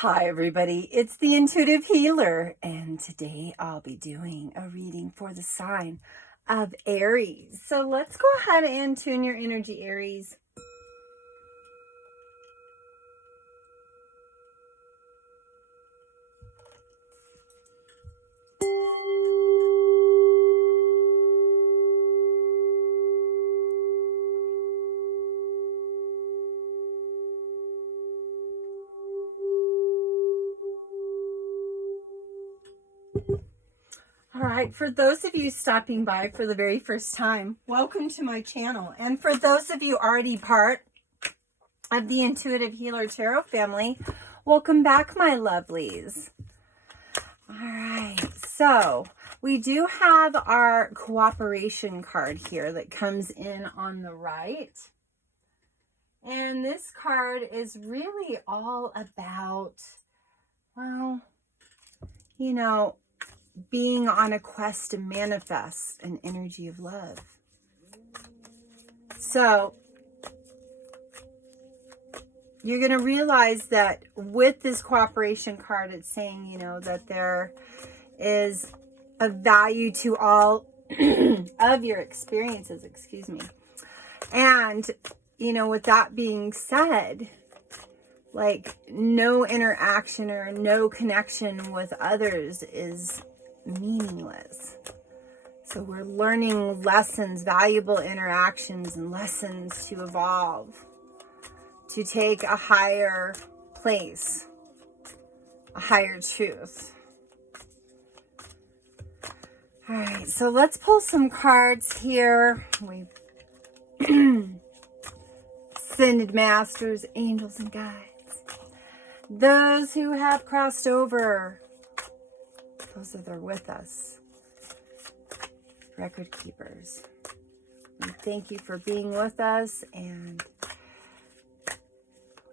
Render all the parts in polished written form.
Hi everybody, it's the Intuitive Healer, and today I'll be doing a reading for the sign of Aries. So let's go ahead and tune your energy, Aries. All right, for those of you stopping by for the very first time, welcome to my channel. And for those of you already part of the Intuitive Healer Tarot family, welcome back, my lovelies. All right, so we do have our cooperation card here that comes in on the right. And this card is really all about, well, you know, being on a quest to manifest an energy of love. So you're going to realize that with this cooperation card, it's saying, you know, that there is a value to all of your experiences, excuse me. And, you know, with that being said, like no interaction or no connection with others is meaningless. So we're learning lessons, valuable interactions and lessons to evolve, to take a higher place, a higher truth. All right, so let's pull some cards here. We've ascended masters, angels, and guides. Those who have crossed over, those that are with us, record keepers. We thank you for being with us, and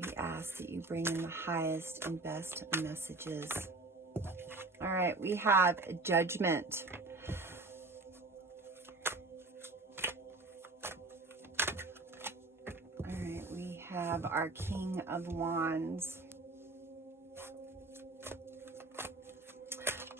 we ask that you bring in the highest and best messages. All right, we have judgment. All right, we have our King of Wands.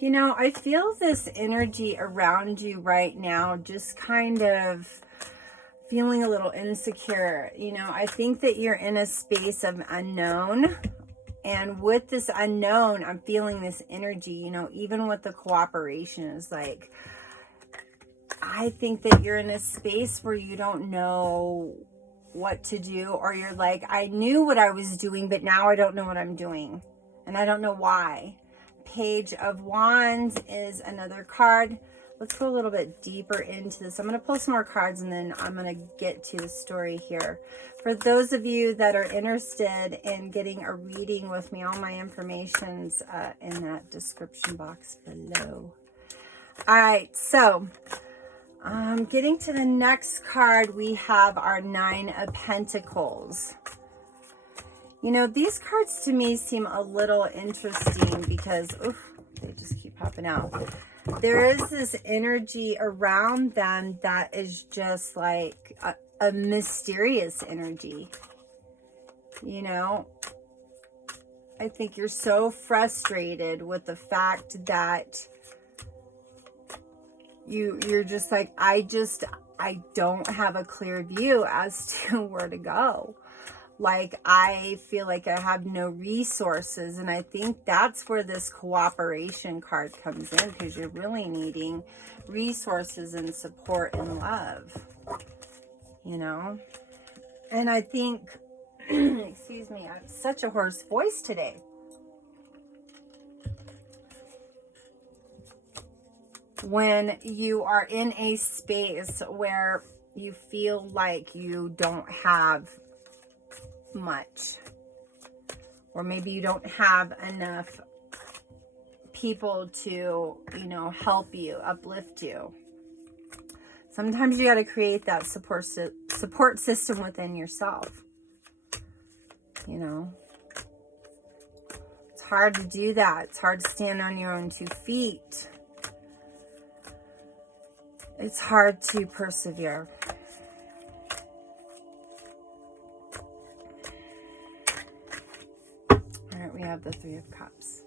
You know, I feel this energy around you right now, just kind of feeling a little insecure. You know, I think that you're in a space of unknown. And with this unknown, I'm feeling this energy, you know, even with the cooperation is like, I think that you're in a space where you don't know what to do, or you're like, I knew what I was doing, but now I don't know what I'm doing. And I don't know why. Page of Wands is another card. Let's go a little bit deeper into this. I'm going to pull some more cards and then I'm going to get to the story here. For those of you that are interested in getting a reading with me, all my information's in that description box below. All right, so getting to the next card, we have our Nine of Pentacles. You know, these cards to me seem a little interesting because, they just keep popping out. There is this energy around them that is just like a mysterious energy. You know, I think you're so frustrated with the fact that you're just like, I don't have a clear view as to where to go. Like, I feel like I have no resources. And I think that's where this cooperation card comes in, because you're really needing resources and support and love, you know? And I think, excuse me, I have such a hoarse voice today. When you are in a space where you feel like you don't have much, or maybe you don't have enough people to, you know, help you, uplift you. Sometimes you got to create that support system within yourself. You know, it's hard to do that. It's hard to stand on your own 2 feet. It's hard to persevere. We have the Three of Cups.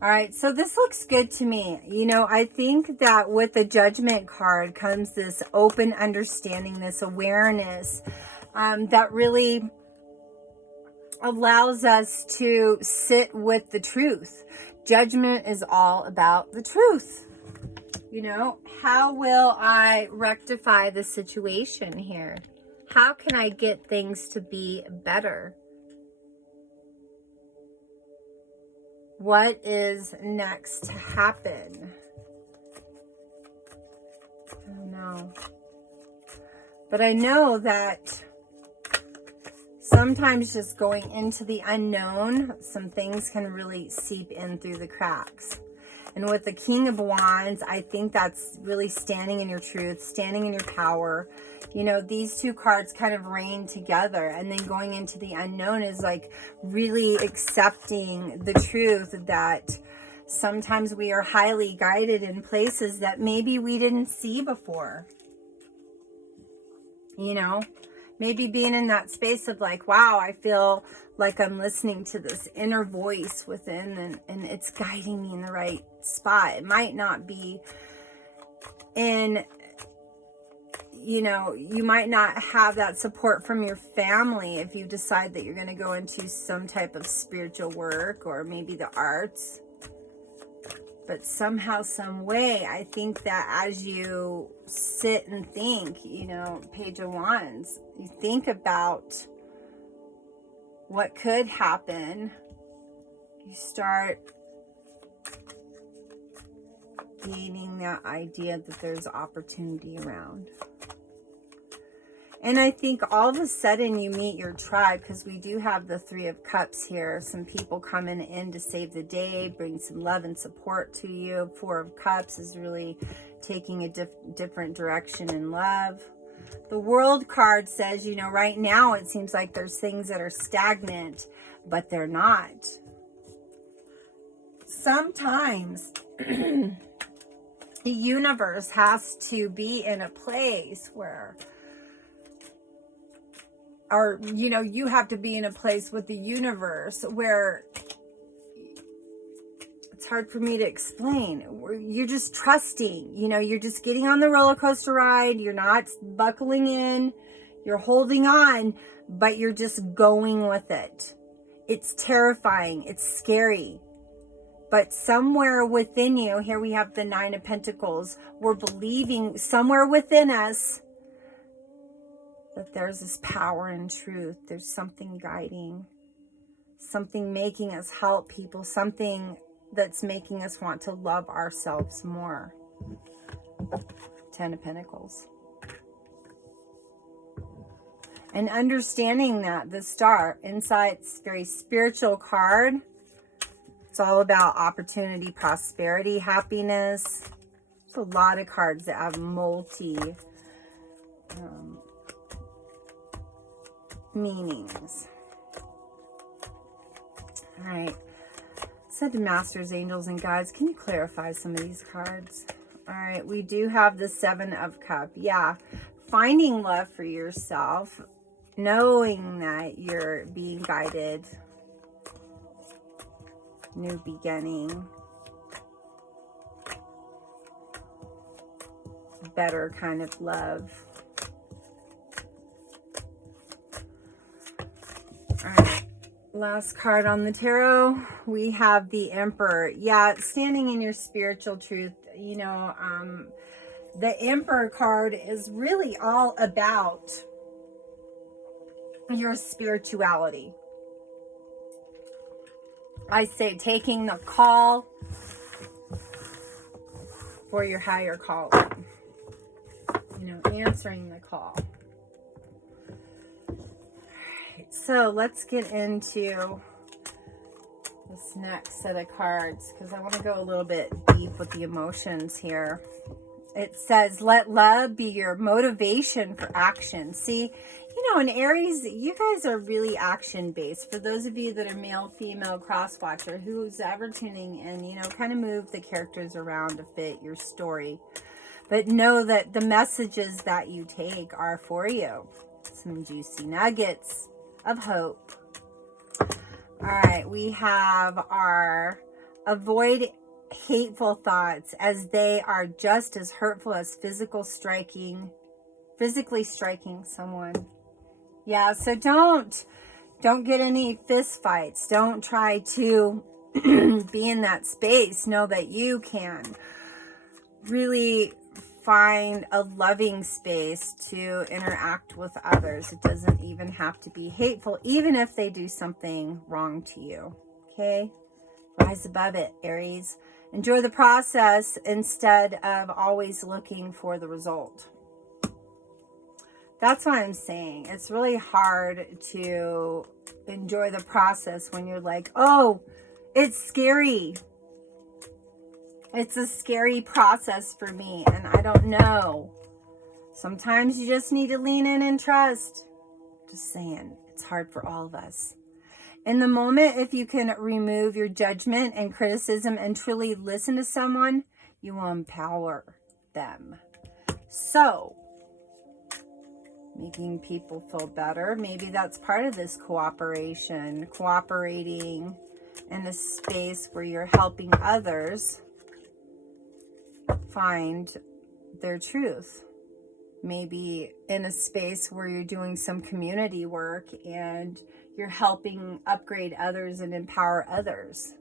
All right, so this looks good to me. You know, I think that with the Judgment card comes this open understanding, this awareness that really allows us to sit with the truth. Judgment is all about the truth. You know, how will I rectify the situation here? How can I get things to be better? What is next to happen? I don't know. But I know that sometimes just going into the unknown, some things can really seep in through the cracks. And with the King of Wands, I think that's really standing in your truth, standing in your power. You know, these two cards kind of reign together. And then going into the unknown is like really accepting the truth that sometimes we are highly guided in places that maybe we didn't see before. You know, maybe being in that space of like, wow, I feel like I'm listening to this inner voice within and it's guiding me in the right spot. It might not be in, you know, you might not have that support from your family if you decide that you're going to go into some type of spiritual work or maybe the arts. But somehow, some way, I think that as you sit and think, you know, Page of Wands, you think about what could happen, you start gaining that idea that there's opportunity around. And I think all of a sudden you meet your tribe, because we do have the Three of Cups here. Some people coming in to save the day, bring some love and support to you. Four of Cups is really taking a different direction in love. The World card says, you know, right now it seems like there's things that are stagnant, but they're not. Sometimes the universe has to be in a place where, or, you know, you have to be in a place with the universe where it's hard for me to explain. You're just trusting, you know, you're just getting on the roller coaster ride. You're not buckling in, you're holding on, but you're just going with it. It's terrifying. It's scary. But somewhere within you, here we have the Nine of Pentacles. We're believing somewhere within us that there's this power and truth. There's something guiding, something making us help people, something that's making us want to love ourselves more. Ten of Pentacles. And understanding that the Star, inside, it's a very spiritual card. It's all about opportunity, prosperity, happiness. There's a lot of cards that have meanings. All right. Said to Masters, Angels, and Guides, can you clarify some of these cards? All right. We do have the Seven of Cups. Yeah. Finding love for yourself. Knowing that you're being guided. New beginning. Better kind of love. All right, last card on the tarot, we have the Emperor. Yeah, standing in your spiritual truth. You know, the Emperor card is really all about your spirituality. I say taking the call for your higher calling. You know, answering the call. So let's get into this next set of cards because I want to go a little bit deep with the emotions here. It says, let love be your motivation for action. See, you know, in Aries, you guys are really action-based. For those of you that are male, female, cross-watcher, who's ever tuning in, you know, kind of move the characters around to fit your story. But know that the messages that you take are for you. Some juicy nuggets of hope. All right, we have our avoid hateful thoughts, as they are just as hurtful as physically striking someone. Yeah, so don't get any fist fights. Don't try to be in that space. Know that you can really find a loving space to interact with others. It doesn't even have to be hateful, even if they do something wrong to you. Okay? Rise above it, Aries. Enjoy the process instead of always looking for the result. That's what I'm saying. It's really hard to enjoy the process when you're like, oh, it's scary. It's a scary process for me, and I don't know. Sometimes you just need to lean in and trust. Just saying, it's hard for all of us. In the moment, if you can remove your judgment and criticism and truly listen to someone, you will empower them. So, making people feel better, maybe that's part of this cooperation. Cooperating in a space where you're helping others find their truth. Maybe in a space where you're doing some community work and you're helping upgrade others and empower others.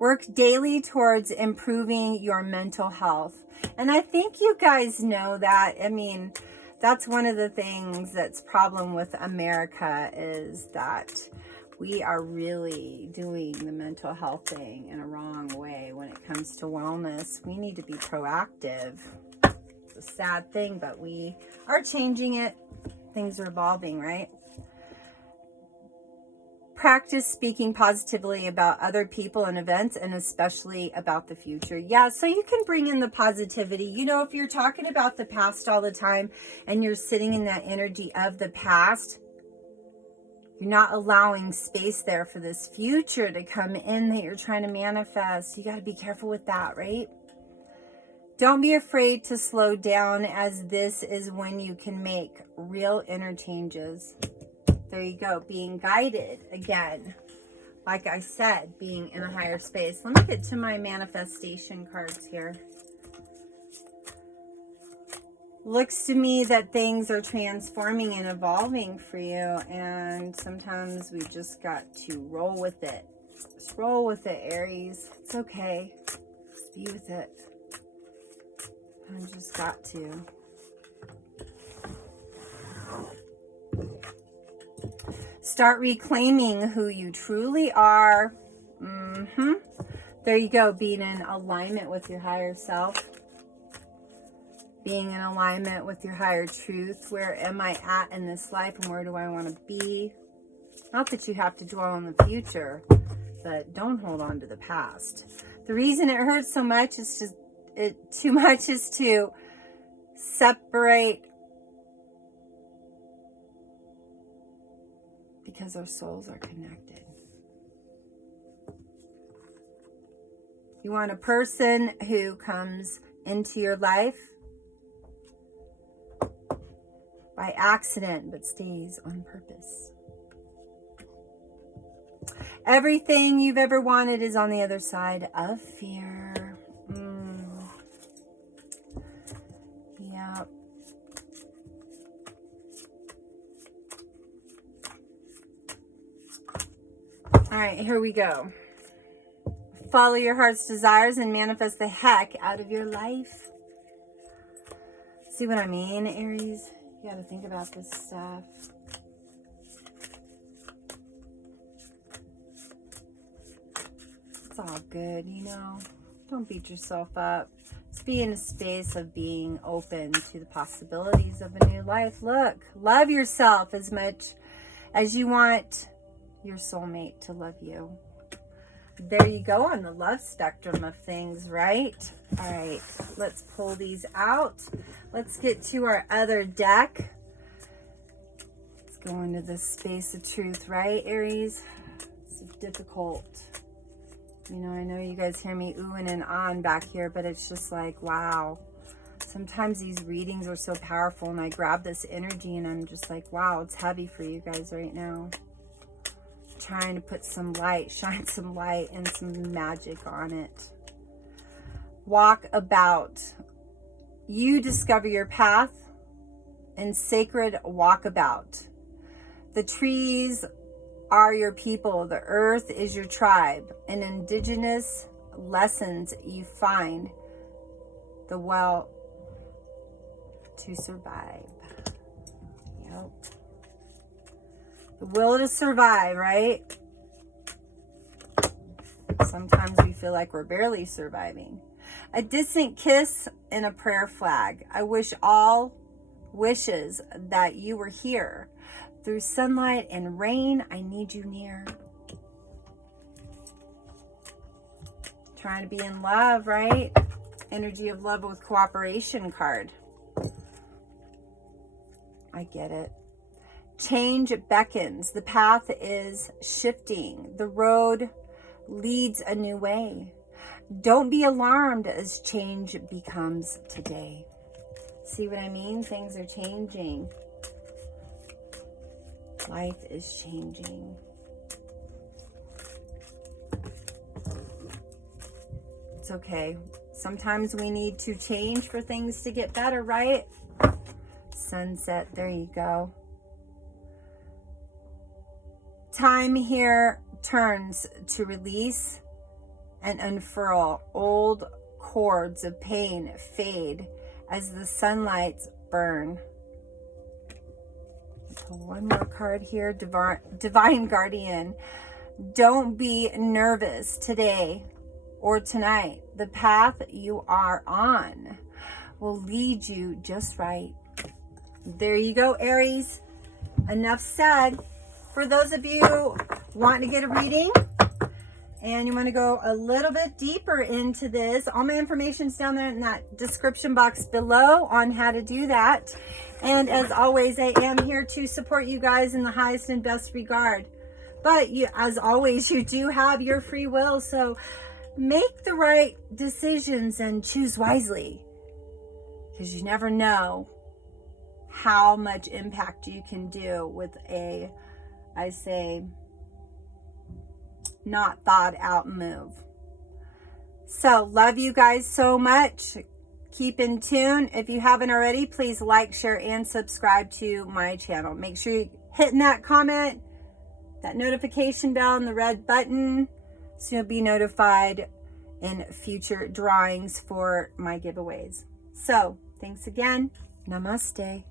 Work daily towards improving your mental health. And I think you guys know that. I mean, that's one of the things that's problem with America, is that we are really doing the mental health thing in a wrong way when it comes to wellness. We need to be proactive. It's a sad thing, but we are changing it. Things are evolving, right? Practice speaking positively about other people and events, and especially about the future. Yeah, so you can bring in the positivity. You know, if you're talking about the past all the time and you're sitting in that energy of the past, you're not allowing space there for this future to come in that you're trying to manifest. You got to be careful with that, right? Don't be afraid to slow down, as this is when you can make real inner changes. There you go, being guided again. Like I said, being in a higher space. Let me get to my manifestation cards here. Looks to me that things are transforming and evolving for you, and sometimes we just got to roll with it. Just roll with it, Aries. It's okay. Just be with it. I just got to. Start reclaiming who you truly are. There you go. Being in alignment with your higher self. Being in alignment with your higher truth. Where am I at in this life, and where do I want to be? Not that you have to dwell on the future, but don't hold on to the past. The reason it hurts so much is to separate, because our souls are connected. You want a person who comes into your life by accident but stays on purpose. Everything you've ever wanted is on the other side of fear. Yeah. All right, here we go. Follow your heart's desires and manifest the heck out of your life. See what I mean, Aries? You got to think about this stuff. It's all good, you know. Don't beat yourself up. Just be in a space of being open to the possibilities of a new life. Look, love yourself as much as you want your soulmate to love you. There you go on the love spectrum of things, right? All right, let's pull these out. Let's get to our other deck. Let's go into this space of truth, right, Aries? It's difficult. You know, I know you guys hear me oohing and ahhing back here, but it's just like, wow. Sometimes these readings are so powerful, and I grab this energy and I'm just like, wow, it's heavy for you guys right now. trying to put some light, shine some light and some magic on it. Walk about. You discover your path in sacred walkabout. The trees are your people. The earth is your tribe. In indigenous lessons, you find the will to survive. Yep. The will to survive, right? Sometimes we feel like we're barely surviving. A distant kiss and a prayer flag. I wish all wishes that you were here. Through sunlight and rain, I need you near. Trying to be in love, right? Energy of love with cooperation card. I get it. Change beckons. The path is shifting. The road leads a new way. Don't be alarmed as change becomes today. See what I mean? Things are changing. Life is changing. It's okay. Sometimes we need to change for things to get better, right? Sunset, there you go. Time here turns to release and unfurl. Old cords of pain fade as the sunlights burn. Pull one more card here. Divine Guardian. Don't be nervous today or tonight. The path you are on will lead you just right. There you go, Aries. Enough said. For those of you wanting to get a reading and you want to go a little bit deeper into this, all my information's down there in that description box below on how to do that. And as always, I am here to support you guys in the highest and best regard. But you, as always, you do have your free will, so make the right decisions and choose wisely, because you never know how much impact you can do with a, I say, not thought out move. So love you guys so much. Keep in tune. If you haven't already, please like, share, and subscribe to my channel. Make sure you're hitting that comment, that notification bell, and the red button, so you'll be notified in future drawings for my giveaways. So thanks again. Namaste.